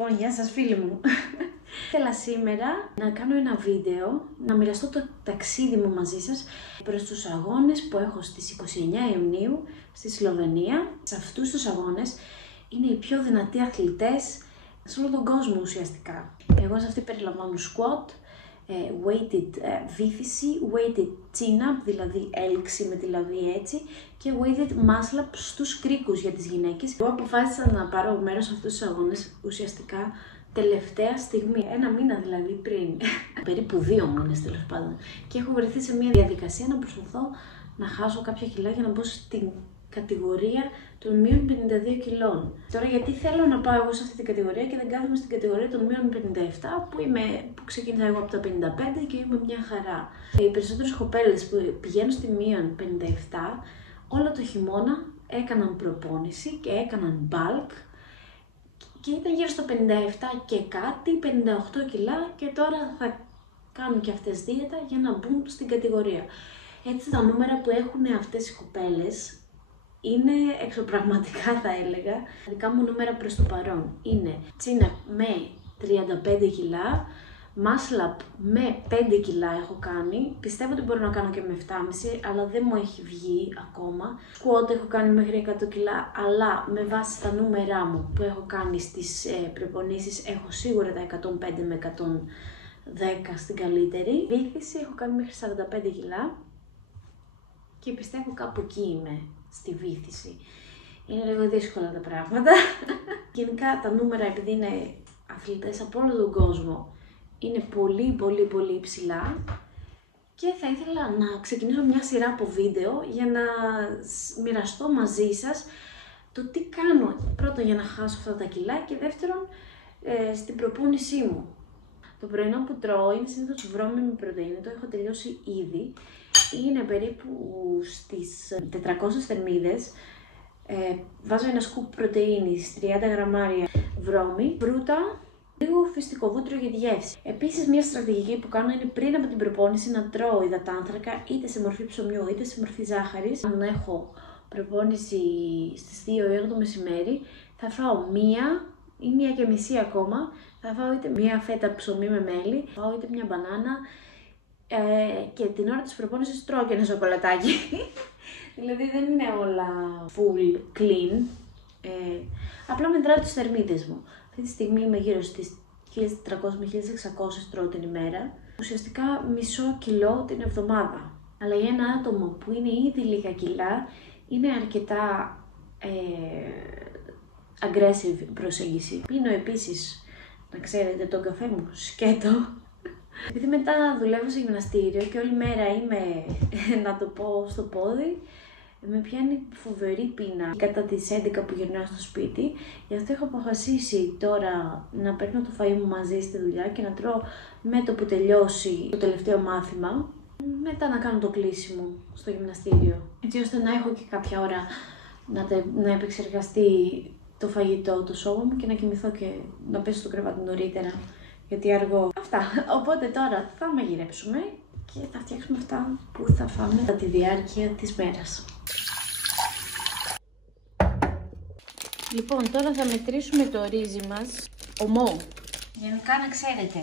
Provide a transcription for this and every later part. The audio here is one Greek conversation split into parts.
Λοιπόν, γεια σας φίλοι μου. Ήθελα σήμερα να κάνω ένα βίντεο, να μοιραστώ το ταξίδι μου μαζί σας προς τους αγώνες που έχω στις 29 Ιουνίου στη Σλοβενία. Σε αυτούς τους αγώνες είναι οι πιο δυνατοί αθλητές σε όλο τον κόσμο ουσιαστικά. Εγώ σε αυτή περιλαμβάνω squat, weighted βήθηση, weighted chin-up, δηλαδή έλξη με τη λαβή έτσι, και weighted muscle-up στους κρίκους για τις γυναίκες. Εγώ αποφάσισα να πάρω μέρος σε αυτούς τους αγώνες ουσιαστικά τελευταία στιγμή, ένα μήνα δηλαδή πριν, περίπου 2 μήνες τέλος πάντων, και έχω βρεθεί σε μια διαδικασία να προσπαθώ να χάσω κάποια κιλά για να μπω στην κατηγορία των μείον 52 κιλών. Τώρα γιατί θέλω να πάω εγώ σε αυτή την κατηγορία και δεν κάθομαι στην κατηγορία των μείον 57 που ξεκίνησα εγώ από τα 55 και είμαι μια χαρά. Οι περισσότερες κοπέλες που πηγαίνουν στη μείον 57 όλο το χειμώνα έκαναν προπόνηση και έκαναν bulk και ήταν γύρω στο 57 και κάτι, 58 κιλά, και τώρα θα κάνουν και αυτές δίαιτα για να μπουν στην κατηγορία. Έτσι τα νούμερα που έχουν αυτές οι κοπέλες είναι εξωπραγματικά, θα έλεγα. Τα δικά μου νούμερα προς το παρόν είναι chin-up με 35 κιλά, muscle-up με 5 κιλά έχω κάνει. Πιστεύω ότι μπορώ να κάνω και με 7,5, αλλά δεν μου έχει βγει ακόμα. Squat έχω κάνει μέχρι 100 κιλά, αλλά με βάση τα νούμερά μου που έχω κάνει στις προπονήσεις έχω σίγουρα τα 105 με 110 στην καλύτερη. Βήθηση έχω κάνει μέχρι 45 κιλά και πιστεύω κάπου εκεί είμαι στη βήθηση. Είναι λίγο δύσκολα τα πράγματα. Γενικά τα νούμερα, επειδή είναι αθλητές από όλο τον κόσμο, είναι πολύ υψηλά και θα ήθελα να ξεκινήσω μια σειρά από βίντεο για να μοιραστώ μαζί σας το τι κάνω πρώτον για να χάσω αυτά τα κιλά και δεύτερον στην προπόνησή μου. Το πρωινό που τρώω είναι συνήθως βρώμη με πρωτεΐνη, το έχω τελειώσει ήδη. Είναι περίπου στις 400 θερμίδες. Βάζω ένα σκουπ πρωτεΐνης, 30 γραμμάρια βρώμη, φρούτα, λίγο φυστικό βούτυρο για τη γεύση. Επίσης, μια στρατηγική που κάνω είναι πριν από την προπόνηση να τρώω υδατάνθρακα είτε σε μορφή ψωμιού είτε σε μορφή ζάχαρης. Αν έχω προπόνηση στις 2 ή 8 το μεσημέρι, θα φάω μία ή μία και μισή ακόμα. Θα φάω είτε μία φέτα ψωμί με μέλι, θα φάω είτε μια μπανάνα. Και την ώρα της προπόνησης τρώω και ένα σοκολατάκι. Δηλαδή δεν είναι όλα full clean. Απλά μετράω τις θερμίδες μου. Αυτή τη στιγμή είμαι γύρω στις 1400 με 1600 τρώω την ημέρα. Ουσιαστικά μισό κιλό την εβδομάδα. Αλλά για ένα άτομο που είναι ήδη λίγα κιλά, είναι αρκετά aggressive προσέγγιση. Πίνω επίσης, να ξέρετε, τον καφέ μου σκέτο. Επειδή μετά δουλεύω σε γυμναστήριο και όλη μέρα είμαι, να το πω, στο πόδι, με πιάνει φοβερή πείνα κατά τις 11 που γυρνάω στο σπίτι. Γι' αυτό έχω αποφασίσει τώρα να παίρνω το φαΐ μου μαζί στη δουλειά και να τρώω με το που τελειώσει το τελευταίο μάθημα, μετά να κάνω το κλείσιμο στο γυμναστήριο. Έτσι ώστε να έχω και κάποια ώρα να επεξεργαστεί το φαγητό, το σώμα μου, και να κοιμηθώ και να πέσω στο κρεβάτι νωρίτερα, γιατί αργώ. Αυτά. Οπότε τώρα θα μαγειρέψουμε και θα φτιάξουμε αυτά που θα φάμε κατά τη διάρκεια της μέρας. Λοιπόν, τώρα θα μετρήσουμε το ρύζι μας ομό. Γενικά να ξέρετε,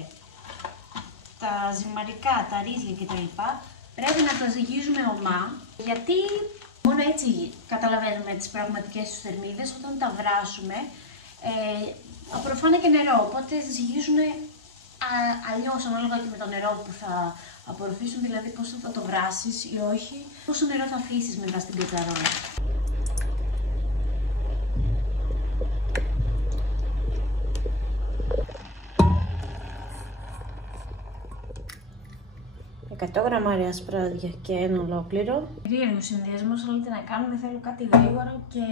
τα ζυμαρικά, τα ρύζια κτλ. Πρέπει να τα ζυγίζουμε ομά, γιατί μόνο έτσι καταλαβαίνουμε τις πραγματικές τους θερμίδες. Όταν τα βράσουμε, απορροφάνε και νερό, οπότε ζυγίζουν αλλιώς ανάλογα και με το νερό που θα απορροφήσουν, δηλαδή πόσο θα το βράσεις ή όχι, πόσο νερό θα αφήσεις μετά στην κατσαρόλα. «100 γραμμάρια ασπράδια και ένα ολόκληρο». Περίεργος συνδυασμός, αλλά τι να κάνουμε, θέλω κάτι γρήγορο και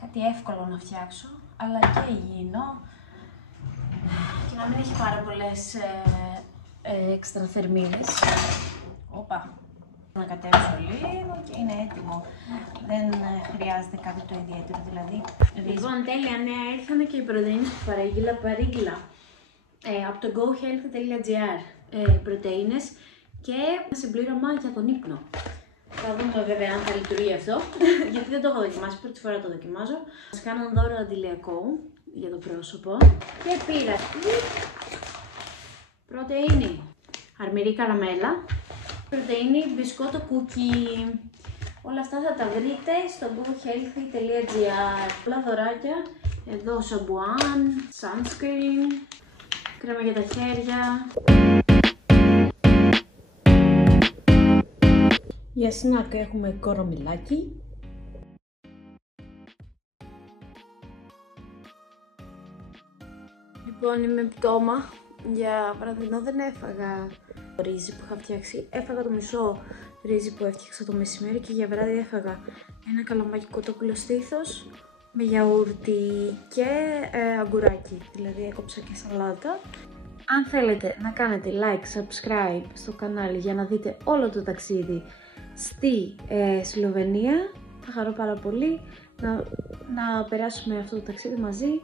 κάτι εύκολο να φτιάξω, αλλά και υγιεινό. Και να μην έχει πάρα πολλές έξτρα θερμίδες. Όπα! Να κατέψω λίγο και είναι έτοιμο. Δεν χρειάζεται κάτι το ιδιαίτερο, δηλαδή. Λοιπόν, τέλεια νέα, ήρθανε και οι πρωτεΐνες που παρήγγειλα από το gohealth.gr. Πρωτεΐνες και συμπλήρωμα για τον ύπνο. Θα δούμε βέβαια αν θα λειτουργεί αυτό, γιατί δεν το έχω δοκιμάσει, πρώτη φορά το δοκιμάζω. Μας κάναν δώρο αντιλιακό για το πρόσωπο. Και πήρα πρωτεΐνη, αρμυρή καραμέλα, πρωτεΐνη μπισκότο κούκι. Όλα αυτά θα τα βρείτε στο gohealthy.gr. Πολλά δωράκια, εδώ σαμπουάν, sunscreen, κρέμα για τα χέρια. Για σνακ έχουμε κορομιλάκι. Λοιπόν, είμαι πτώμα. Για βραδινό δεν έφαγα το ρύζι που είχα φτιάξει. Έφαγα το μισό ρύζι που έφτιαξα το μεσημέρι και για βράδυ έφαγα ένα καλαμάκι κοτόπουλο στήθος με γιαούρτι και αγκουράκι. Δηλαδή έκοψα και σαλάτα. Αν θέλετε να κάνετε like, subscribe στο κανάλι για να δείτε όλο το ταξίδι στη Σλοβενία, θα χαρώ πάρα πολύ να περάσουμε αυτό το ταξίδι μαζί.